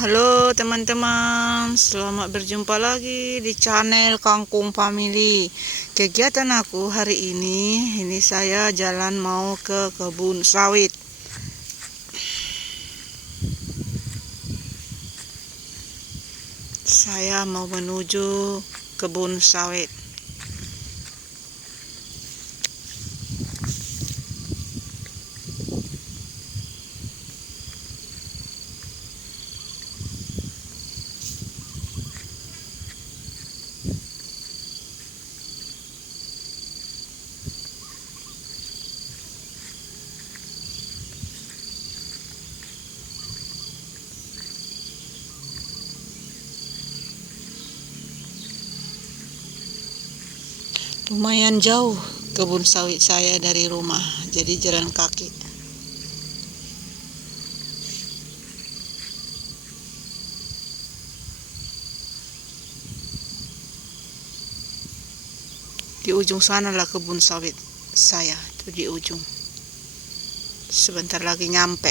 Halo teman-teman, selamat berjumpa lagi di channel Kangkung Family. Kegiatan aku hari ini saya jalan mau ke kebun sawit. Saya mau menuju kebun sawit. Lumayan jauh kebun sawit saya dari rumah, jadi jalan kaki. Di ujung sana lah kebun sawit saya, itu di ujung. Sebentar lagi nyampe.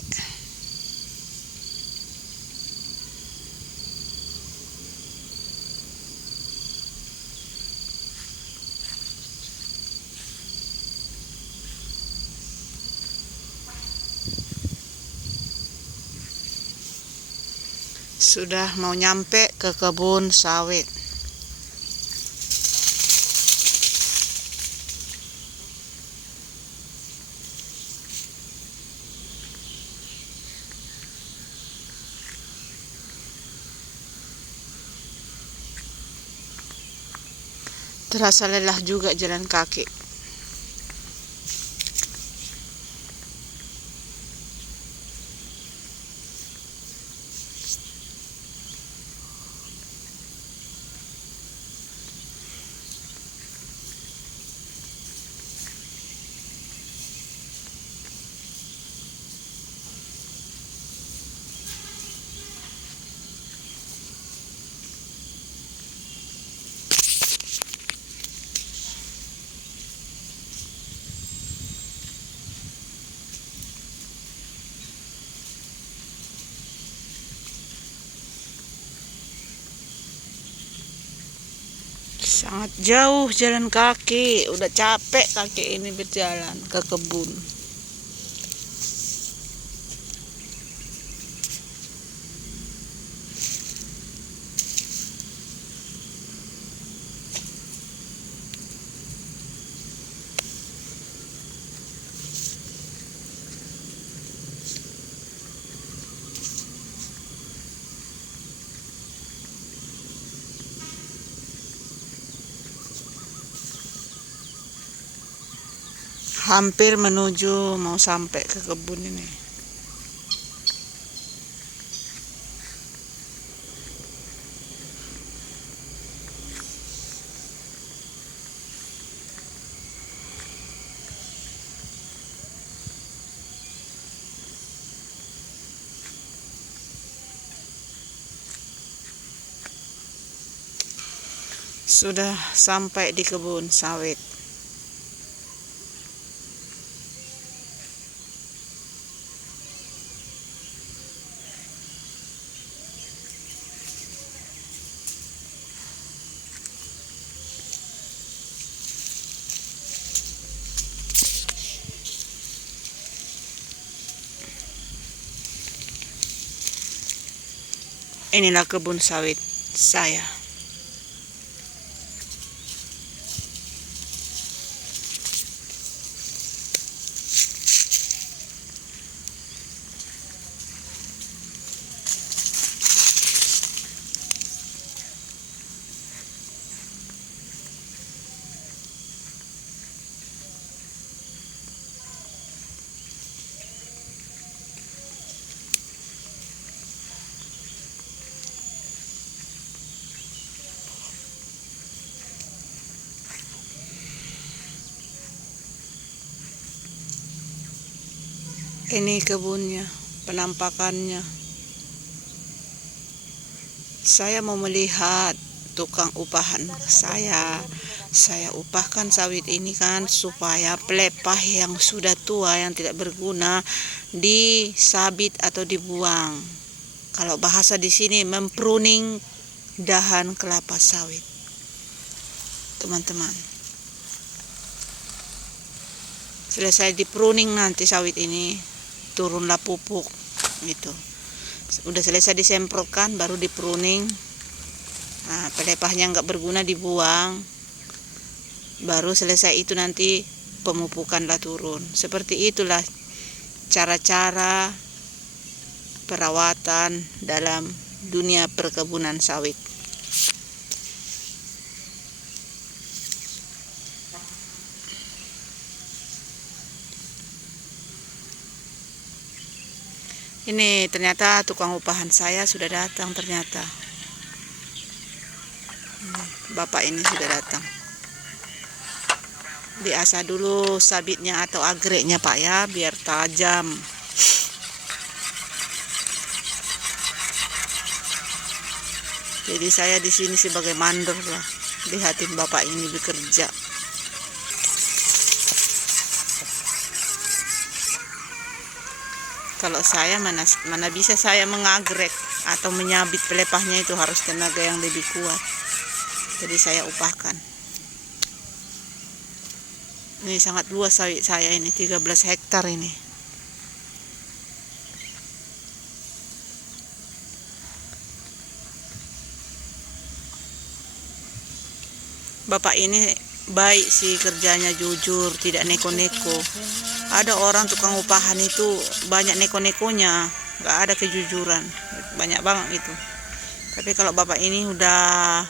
Sudah mau nyampe ke kebun sawit. Terasa lelah juga jalan kaki. Sangat jauh jalan kaki, udah capek kaki ini berjalan ke kebun. Hampir menuju mau sampai ke kebun ini. Sudah sampai di kebun sawit. Inilah kebun sawit saya. Ini kebunnya, penampakannya. Saya mau melihat tukang upahan saya. Saya upahkan sawit ini kan supaya pelepah yang sudah tua, yang tidak berguna, disabit atau dibuang. Kalau bahasa di sini mempruning dahan kelapa sawit, teman-teman. Selesai di pruning nanti sawit ini turunlah pupuk gitu. Udah selesai disemprotkan baru di pruning. Nah, pelepahnya nggak berguna dibuang. Baru selesai itu nanti pemupukanlah turun. Seperti itulah cara-cara perawatan dalam dunia perkebunan sawit. Ini ternyata tukang upahan saya sudah datang ternyata. Bapak ini sudah datang. Diasah dulu sabitnya atau agreknya Pak ya, biar tajam. Jadi saya di sini sebagai mandor lah, lihatin Bapak ini bekerja. Kalau saya mana bisa saya mengagrek atau menyabit pelepahnya, itu harus tenaga yang lebih kuat. Jadi saya upahkan. Ini sangat luas sawit saya ini, 13 hektar ini. Bapak ini baik sih, kerjanya jujur, tidak neko-neko. Ada orang tukang upahan itu banyak neko-nekonya, nggak ada kejujuran, banyak banget itu. Tapi kalau bapak ini udah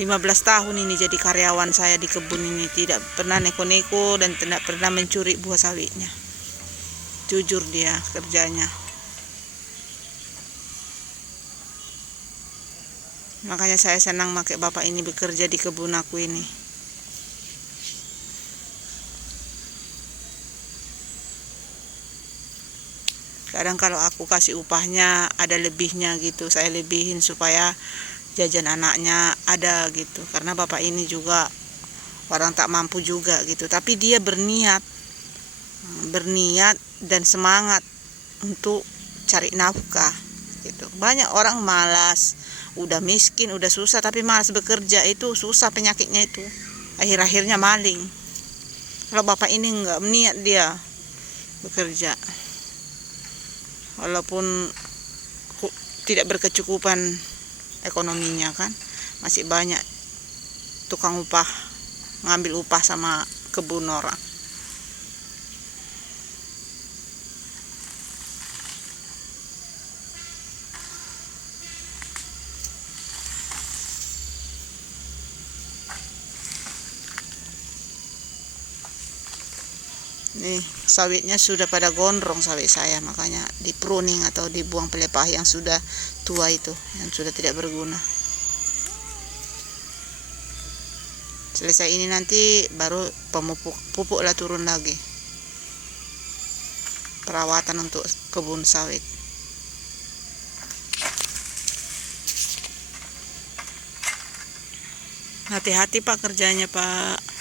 15 tahun ini jadi karyawan saya di kebun ini, tidak pernah neko-neko dan tidak pernah mencuri buah sawitnya. Jujur dia kerjanya. Makanya saya senang pakai bapak ini bekerja di kebun aku ini. Kadang kalau aku kasih upahnya ada lebihnya gitu, saya lebihin supaya jajan anaknya ada gitu. Karena bapak ini juga orang tak mampu juga gitu, tapi dia berniat dan semangat untuk cari nafkah gitu. Banyak orang malas, udah miskin, udah susah tapi malas bekerja, itu susah penyakitnya itu. Akhir-akhirnya maling. Kalau bapak ini enggak niat dia bekerja. Walaupun tidak berkecukupan ekonominya kan, masih banyak tukang upah ngambil upah sama kebun orang. Nih sawitnya sudah pada gondrong sawit saya, makanya di pruning atau dibuang pelepah yang sudah tua itu, yang sudah tidak berguna. Selesai ini nanti baru pupuklah turun lagi, perawatan untuk kebun sawit. Hati-hati Pak kerjanya Pak.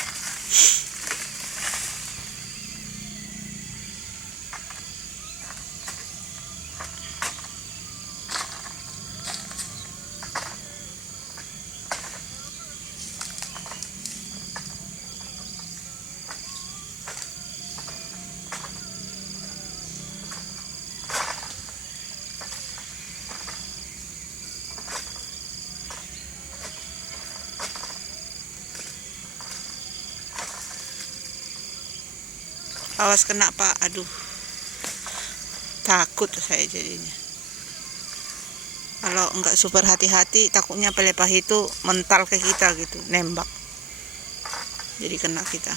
Awas kena Pak, aduh, takut saya jadinya. Kalau enggak super hati-hati, takutnya pelepah itu mental ke kita gitu, nembak, jadi kena kita.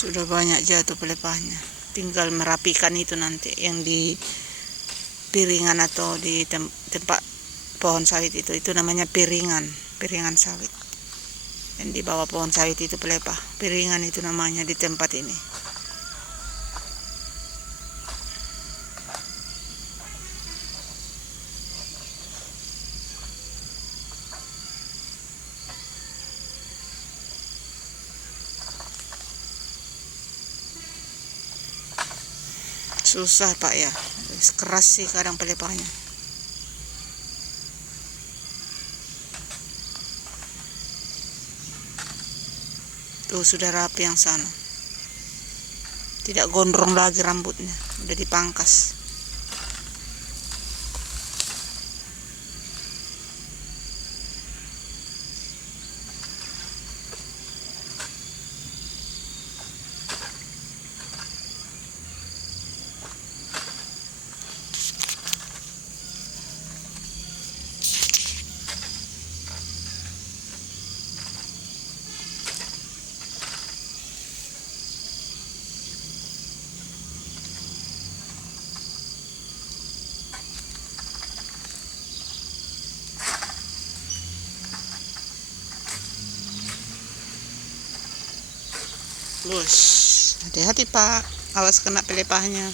Sudah banyak jatuh pelepahnya, tinggal merapikan itu nanti yang di piringan atau di tempat pohon sawit itu namanya piringan sawit. Dan di bawah pohon sawit itu pelepah, piringan itu namanya di tempat ini. Susah Pak ya, keras sih kadang pelepahnya. Tuh sudah rapi yang sana, tidak gondrong lagi rambutnya, udah dipangkas. Bos, hati-hati Pak, awas kena pelepahnya.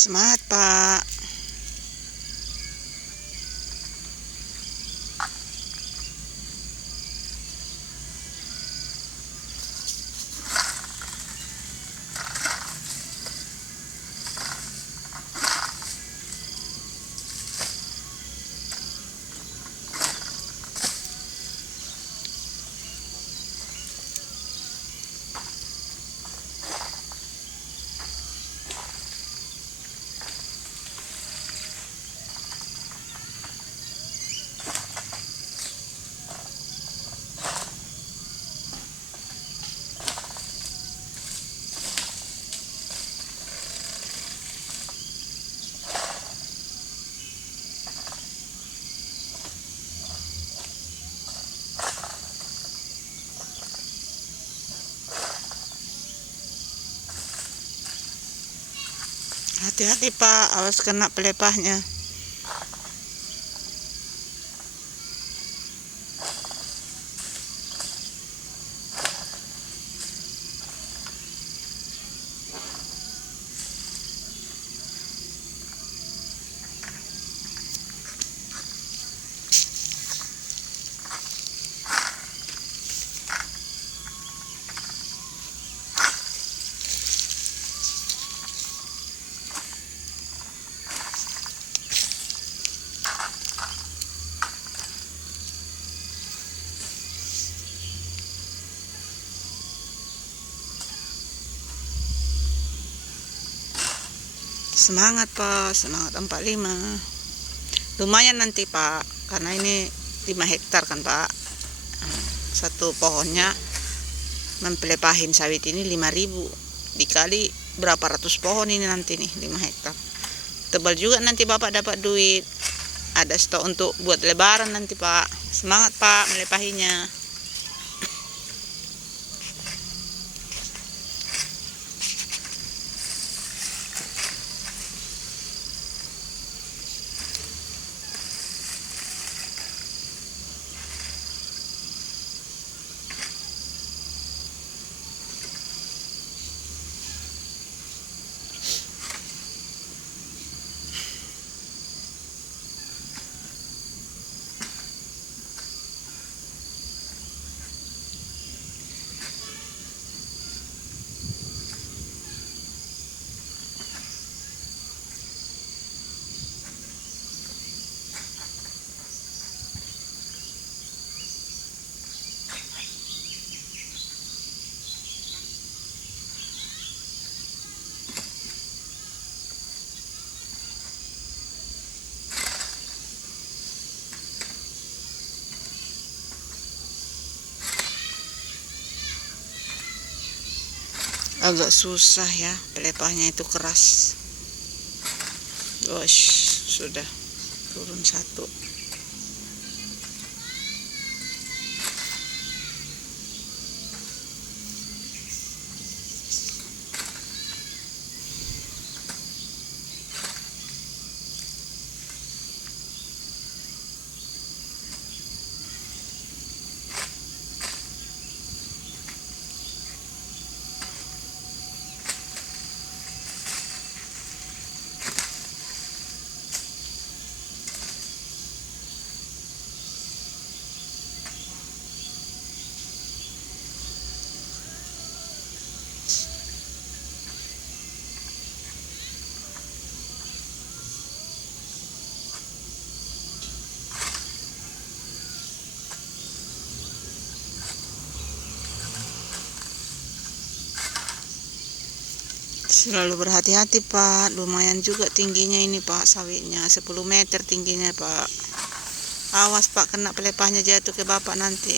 Semangat Pak. Hati-hati Pak, awas kena pelepahnya. Semangat Pak, semangat 45. Lumayan nanti Pak, karena ini 5 hektar kan Pak. Satu pohonnya mempelepahin sawit ini 5.000. Dikali berapa ratus pohon ini nanti nih, 5 hektar. Tebal juga nanti Bapak dapat duit. Ada stok untuk buat lebaran nanti Pak. Semangat Pak melepahinya. agak susah ya, pelepahnya itu keras. Gosh, sudah turun satu. Selalu berhati-hati Pak, lumayan juga tingginya ini Pak, sawitnya 10 meter tingginya Pak. Awas Pak, kena pelepahnya jatuh ke Bapak nanti.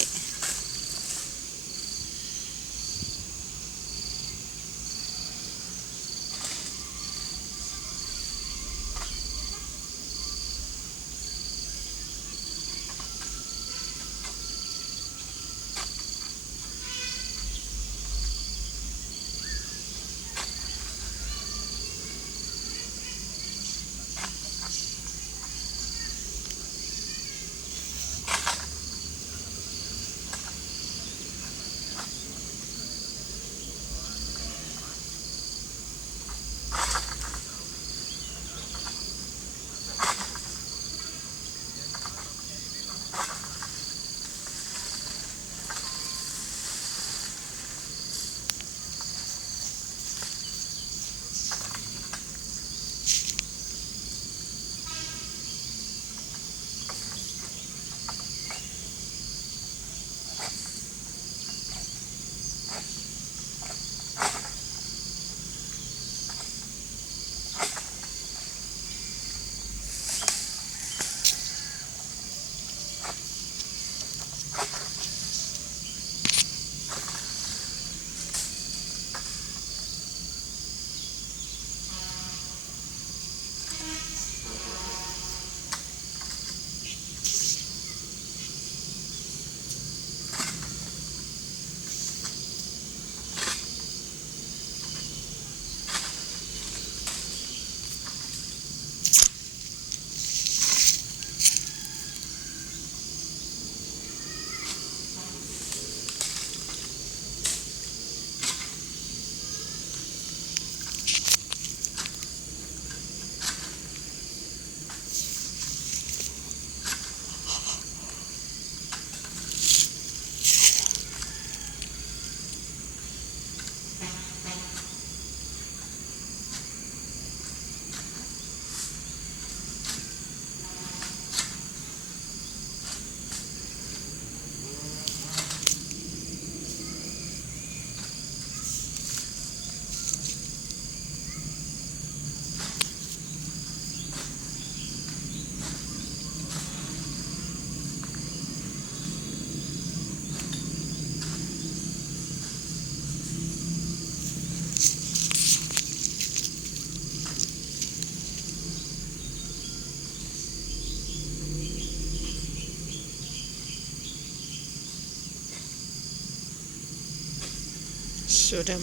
Sudah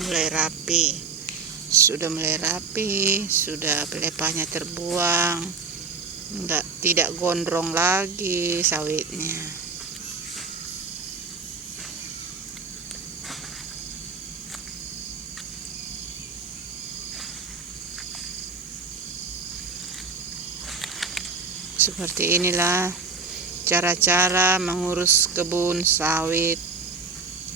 mulai rapi, sudah pelepahnya terbuang, tidak gondrong lagi sawitnya. Seperti inilah cara-cara mengurus kebun sawit.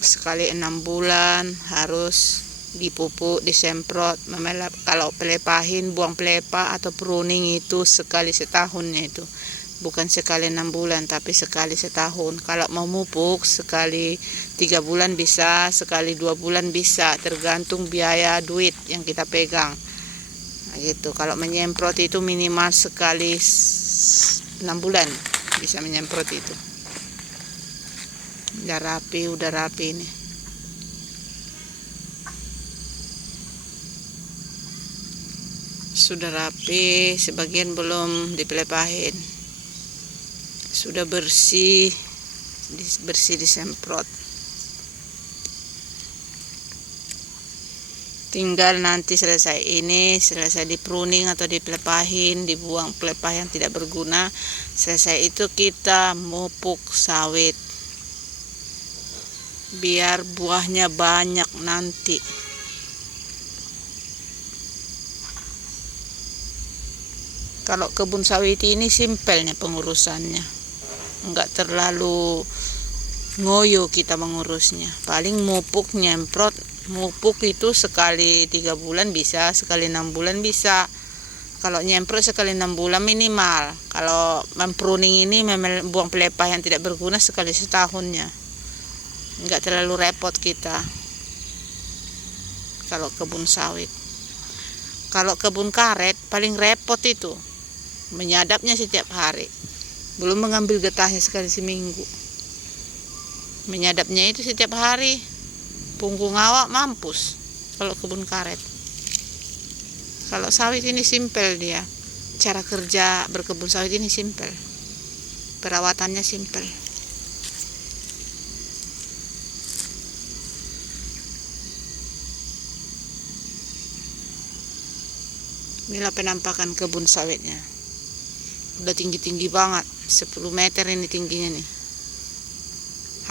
Sekali 6 bulan harus dipupuk, disemprot, kalau pelepahin, buang pelepah atau pruning itu sekali setahunnya itu. Bukan sekali 6 bulan, tapi sekali setahun. Kalau mau mupuk sekali 3 bulan bisa, sekali 2 bulan bisa, tergantung biaya duit yang kita pegang. Nah, gitu. Kalau menyemprot itu minimal sekali 6 bulan bisa menyemprot itu. Udah rapi ini. Sudah rapi, sebagian belum dipelepahin. Sudah bersih disemprot. Tinggal nanti selesai di pruning atau dipelepahin, dibuang pelepah yang tidak berguna. Selesai itu kita mupuk sawit biar buahnya banyak nanti. Kalau kebun sawit ini simpelnya pengurusannya, enggak terlalu ngoyo kita mengurusnya. Paling mupuk, nyemprot. Mupuk itu sekali 3 bulan bisa, sekali 6 bulan bisa. Kalau nyemprot sekali 6 bulan minimal. Kalau mempruning ini buang pelepah yang tidak berguna sekali setahunnya. Enggak terlalu repot kita kalau kebun sawit. Kalau kebun karet paling repot itu, menyadapnya setiap hari. Belum mengambil getahnya sekali seminggu. Menyadapnya itu setiap hari. Punggung awak mampus kalau kebun karet. Kalau sawit ini simpel dia. Cara kerja berkebun sawit ini simpel. Perawatannya simpel. Inilah penampakan kebun sawitnya. Udah tinggi-tinggi banget, 10 meter ini tingginya nih.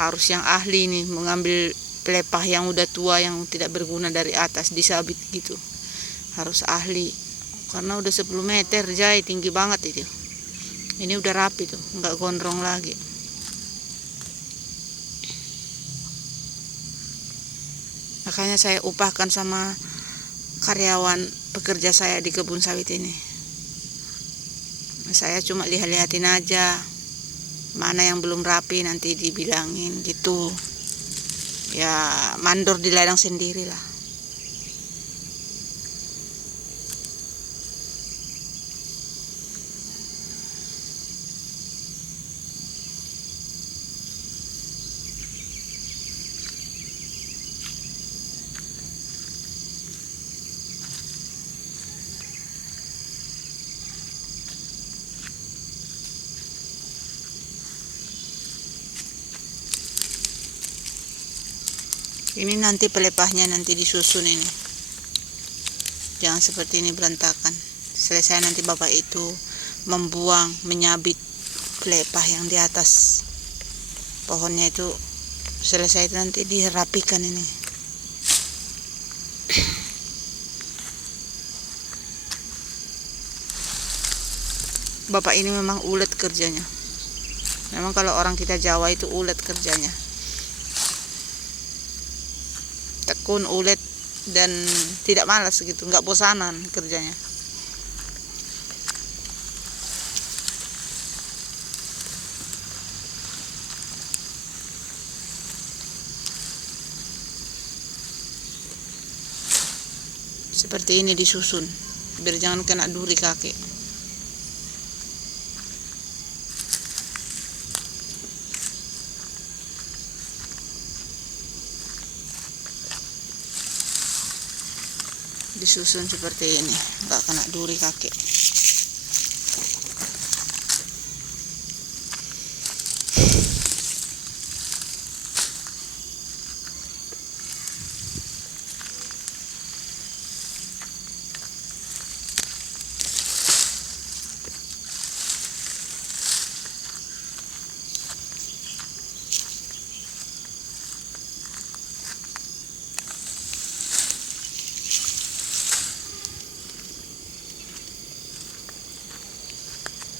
Harus yang ahli nih mengambil pelepah yang udah tua yang tidak berguna dari atas disabit gitu. Harus ahli karena udah 10 meter jai, tinggi banget itu. Ini udah rapi tuh, nggak gondrong lagi. Makanya saya upahkan sama karyawan pekerja saya di kebun sawit ini. Saya cuma lihat-lihatin aja, mana yang belum rapi nanti dibilangin gitu. Ya mandor di ladang sendiri lah. Ini nanti pelepahnya nanti disusun ini. Jangan seperti ini berantakan. Selesai nanti bapak itu menyabit pelepah yang di atas pohonnya itu. Selesai itu nanti dirapikan ini. Bapak ini memang ulet kerjanya. Memang kalau orang kita Jawa itu ulet kerjanya. Tekun, ulet, dan tidak malas gitu, nggak bosanan kerjanya. Seperti ini disusun biar jangan kena duri kaki. Disusun seperti ini, nggak kena duri kaki.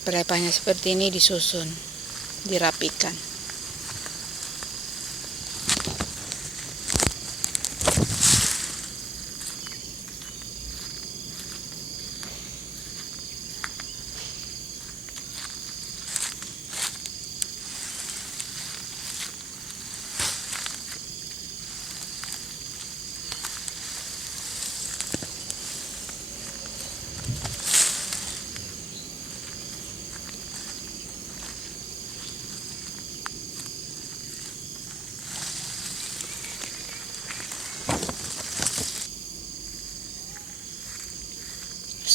Pelepahnya seperti ini disusun, dirapikan.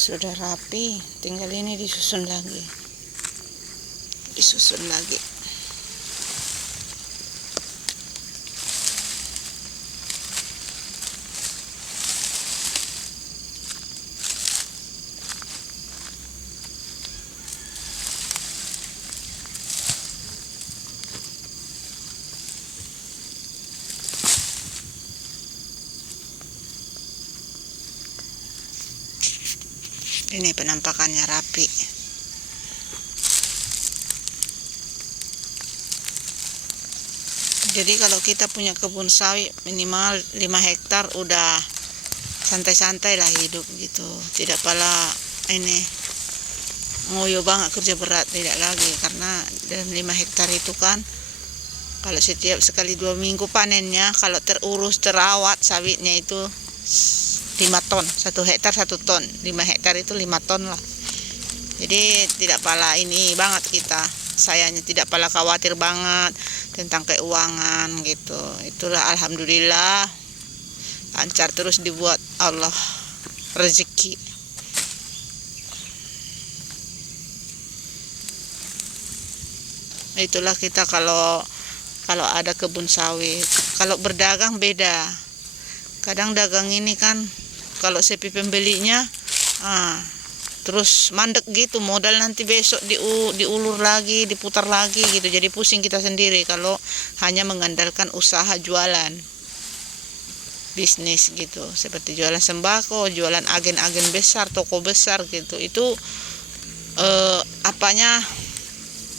sudah rapi, tinggal ini disusun lagi. Ini penampakannya rapi. Jadi kalau kita punya kebun sawit minimal 5 hektar udah santai-santai lah hidup gitu. Tidak pala ini ngoyo banget kerja berat, tidak lagi, karena dalam 5 hektar itu kan kalau setiap sekali 2 minggu panennya, kalau terurus terawat sawitnya itu 5 ton, 1 hektar 1 ton, 5 hektar itu 5 ton lah. Jadi tidak pala ini banget kita, sayanya tidak pala khawatir banget tentang keuangan gitu. Itulah alhamdulillah lancar terus dibuat Allah rezeki. Itulah kita kalau ada kebun sawit. Kalau berdagang beda. Kadang dagang ini kan kalau sepi pembelinya, terus mandek gitu, modal nanti besok diulur lagi, diputar lagi gitu. Jadi pusing kita sendiri kalau hanya mengandalkan usaha jualan bisnis gitu, seperti jualan sembako, jualan agen-agen besar, toko besar gitu. Itu apanya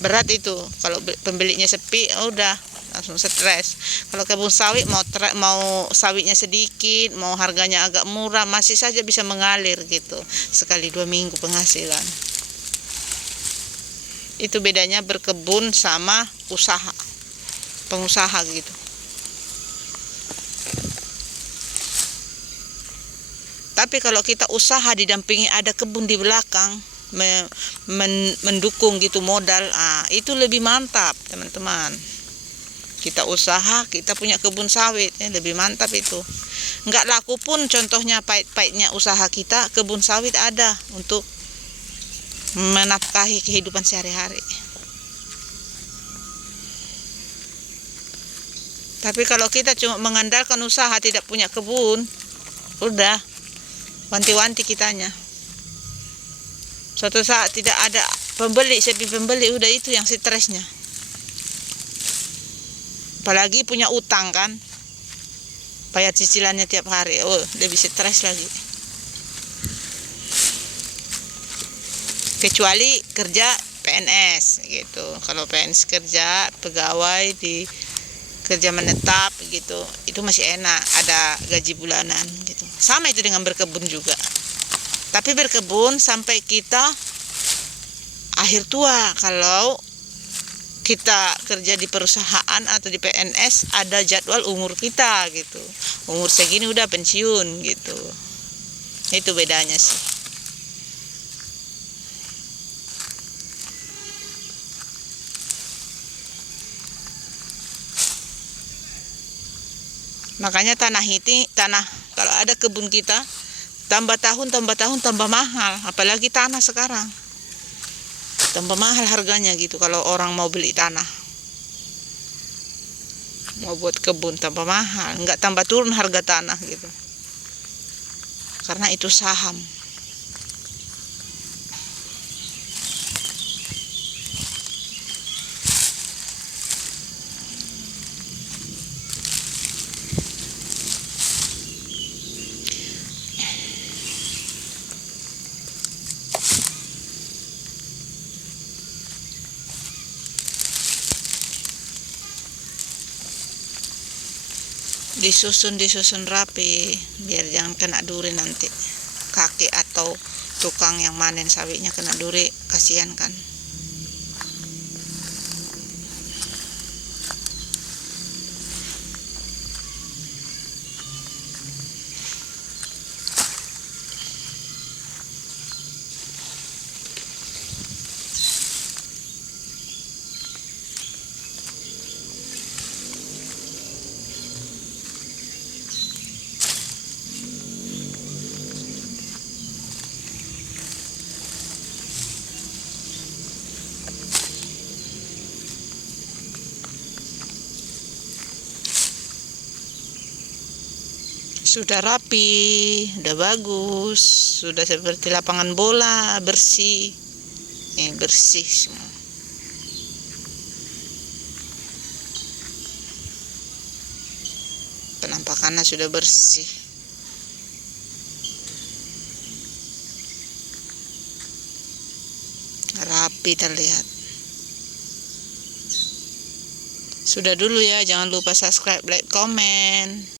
berat itu. Kalau pembelinya sepi, udah langsung stres. Kalau kebun sawit mau sawitnya sedikit, mau harganya agak murah, masih saja bisa mengalir gitu. Sekali 2 minggu penghasilan. Itu bedanya berkebun sama pengusaha gitu. Tapi kalau kita usaha didampingi ada kebun di belakang mendukung gitu modal, itu lebih mantap teman-teman. Kita usaha, kita punya kebun sawit, lebih mantap itu. Enggak laku pun, contohnya pahit-pahitnya usaha kita, kebun sawit ada untuk menafkahi kehidupan sehari-hari. Tapi kalau kita cuma mengandalkan usaha, tidak punya kebun, udah wanti-wanti kitanya. Suatu saat tidak ada pembeli, sepi pembeli, udah itu yang stresnya. Apalagi punya utang kan, bayar cicilannya tiap hari, lebih stres lagi. Kecuali kerja PNS gitu. Kalau PNS kerja pegawai di kerja menetap gitu, itu masih enak, ada gaji bulanan gitu. Sama itu dengan berkebun juga. Tapi berkebun sampai kita akhir tua. Kalau kita kerja di perusahaan atau di PNS, ada jadwal umur kita gitu. Umur segini udah pensiun gitu. Itu bedanya sih. Makanya tanah kalau ada kebun kita, tambah tahun tambah mahal. Apalagi tanah sekarang, tambah mahal harganya gitu. Kalau orang mau beli tanah, mau buat kebun, tambah mahal. Enggak tambah turun harga tanah gitu, karena itu saham. Disusun rapi biar jangan kena duri nanti. Kaki atau tukang yang manen sawitnya kena duri, kasihan kan. Sudah rapi, udah bagus, sudah seperti lapangan bola, bersih. Bersih semua. Penampakannya sudah bersih. Rapi terlihat. Sudah dulu ya, jangan lupa subscribe, like, komen.